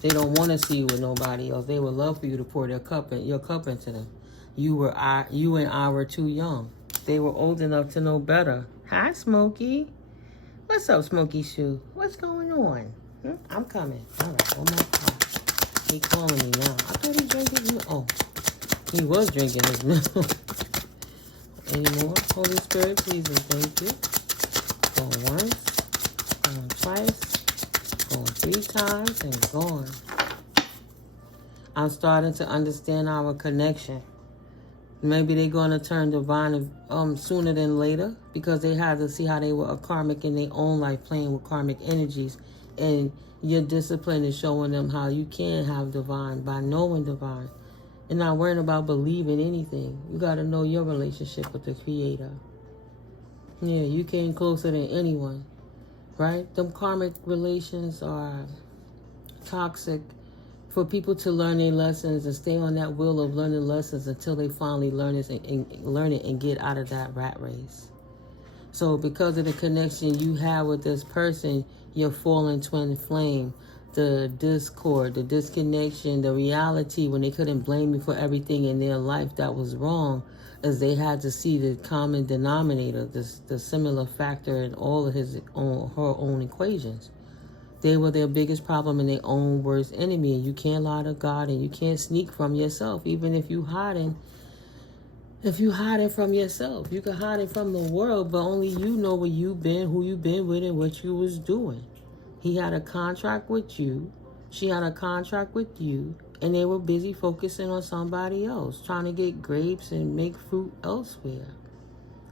They don't want to see you with nobody else. They would love for you to pour your cup into them. You and I were too young. They were old enough to know better. Hi, Smokey. What's up, Smokey Shoe? What's going on? I'm coming. All right, one more time. He calling me now. I thought he drank his milk. Oh, he was drinking his milk. Any more? Holy Spirit, please and thank you. Going once, going twice, going 3 times, and gone. I'm starting to understand our connection. Maybe they're going to turn divine sooner than later because they had to see how they were a karmic in their own life, playing with karmic energies. And your discipline is showing them how you can have divine by knowing divine and not worrying about believing anything. You got to know your relationship with the Creator. Yeah, you came closer than anyone, right? Them karmic relations are toxic for people to learn their lessons and stay on that wheel of learning lessons until they finally learn it and get out of that rat race. So because of the connection you have with this person, your fallen twin flame, the discord, the disconnection, the reality when they couldn't blame you for everything in their life that was wrong, as they had to see the common denominator, the similar factor in all of her own equations. They were their biggest problem and their own worst enemy. And you can't lie to God and you can't sneak from yourself, even if you hiding. If you hiding from yourself, you can hide it from the world, but only you know where you've been, who you've been with, and what you was doing. He had a contract with you. She had a contract with you. And they were busy focusing on somebody else, trying to get grapes and make fruit elsewhere.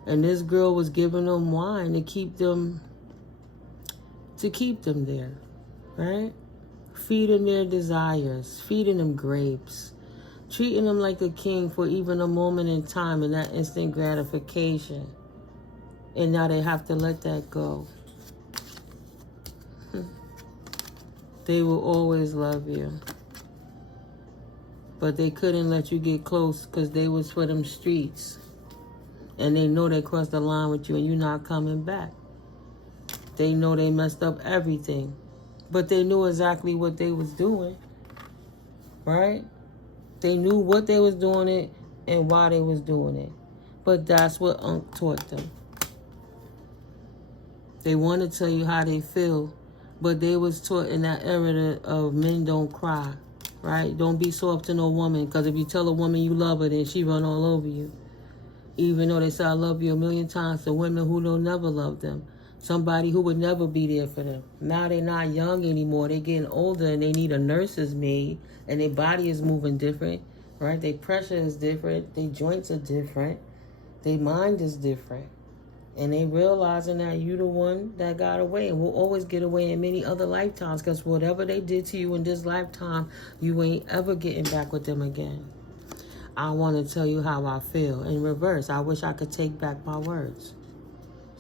And this girl was giving them wine to keep them there, right? Feeding their desires, feeding them grapes, treating them like a king for even a moment in time and that instant gratification. And now they have to let that go. They will always love you. But they couldn't let you get close because they was for them streets. And they know they crossed the line with you and you're not coming back. They know they messed up everything. But they knew exactly what they was doing. Right? They knew what they was doing it and why they was doing it. But that's what Unc taught them. They want to tell you how they feel. But they was taught in that era of men don't cry. Right? Don't be soft to no woman. Because if you tell a woman you love her, then she run all over you. Even though they say I love you 1,000,000 times to women who don't never love them. Somebody who would never be there for them. Now they're not young anymore. They're getting older and they need a nurse's maid. And their body is moving different. Right? Their pressure is different. Their joints are different. Their mind is different. And they realizing that you the one that got away and will always get away in many other lifetimes because whatever they did to you in this lifetime, you ain't ever getting back with them again. I want to tell you how I feel. In reverse, I wish I could take back my words.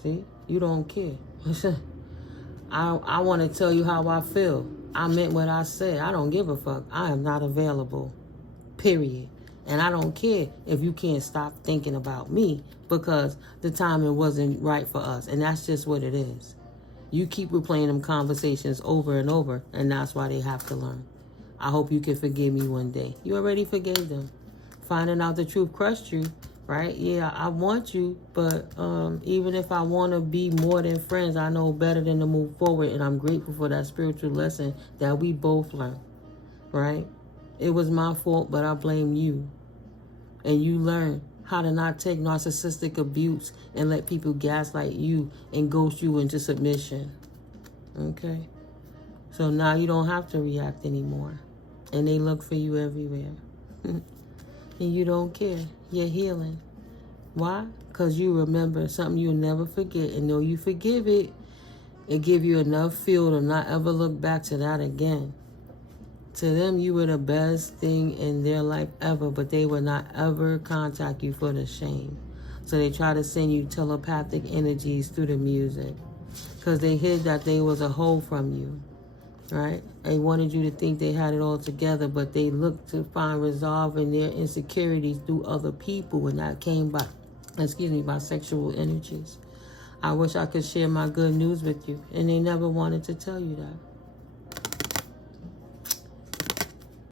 See? You don't care. I want to tell you how I feel. I meant what I said. I don't give a fuck. I am not available. Period. And I don't care if you can't stop thinking about me because the timing wasn't right for us. And that's just what it is. You keep replaying them conversations over and over, and that's why they have to learn. I hope you can forgive me one day. You already forgave them. Finding out the truth crushed you, right? Yeah, I want you, but even if I want to be more than friends, I know better than to move forward, and I'm grateful for that spiritual lesson that we both learned, right? It was my fault, but I blame you. And you learn how to not take narcissistic abuse and let people gaslight you and ghost you into submission. Okay? So now you don't have to react anymore. And they look for you everywhere. And you don't care. You're healing. Why? Because you remember something you'll never forget. And though you forgive it, it give you enough fuel to not ever look back to that again. To them, you were the best thing in their life ever, but they would not ever contact you for the shame. So they try to send you telepathic energies through the music because they hid that they was a hoe from you, right? They wanted you to think they had it all together, but they looked to find resolve in their insecurities through other people, and that came by sexual energies. I wish I could share my good news with you, and they never wanted to tell you that.